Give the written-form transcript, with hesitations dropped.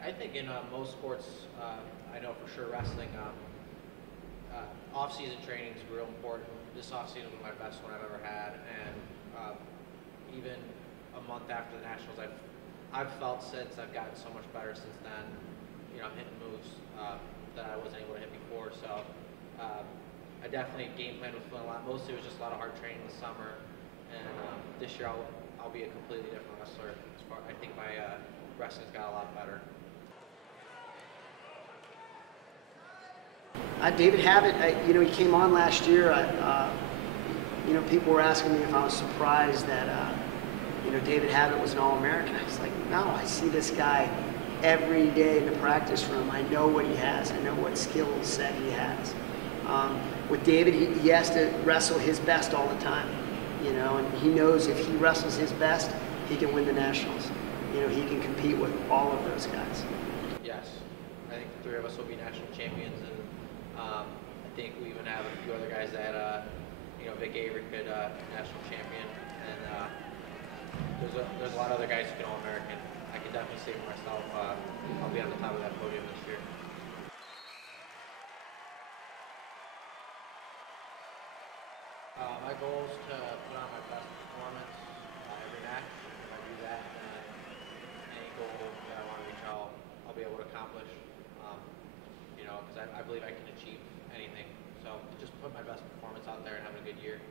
I think in most sports, I know for sure wrestling, off-season training is real important. This off-season was my best one I've ever had, and even a month after the Nationals, I've felt since I've gotten so much better since then. You know, I'm hitting moves that I wasn't able to hit before, so I definitely game planned with Flynn a lot. Mostly it was just a lot of hard training this summer, and this year I'll be a completely different wrestler. I think my wrestling's got a lot better. David Habat, you know, he came on last year. You know, people were asking me if I was surprised that, you know, David Habat was an All-American. I was like, no, I see this guy every day in the practice room. I know what he has. I know what skill set he has. With David, he has to wrestle his best all the time, you know, and he knows if he wrestles his best, he can win the Nationals. You know, he can compete with all of those guys. Yes, I think the three of us will be national champions, and I think we even have a few other guys that, you know, Vic Avery could national champion, and there's a lot of other guys who can All-American. I can definitely say for myself, I'll be on the top of that podium this year. My goal is to put on my best performance every match. If I do that, then any goal that I want to reach, I'll be able to accomplish. You know, because I believe I can achieve anything. So just put my best performance out there and have a good year.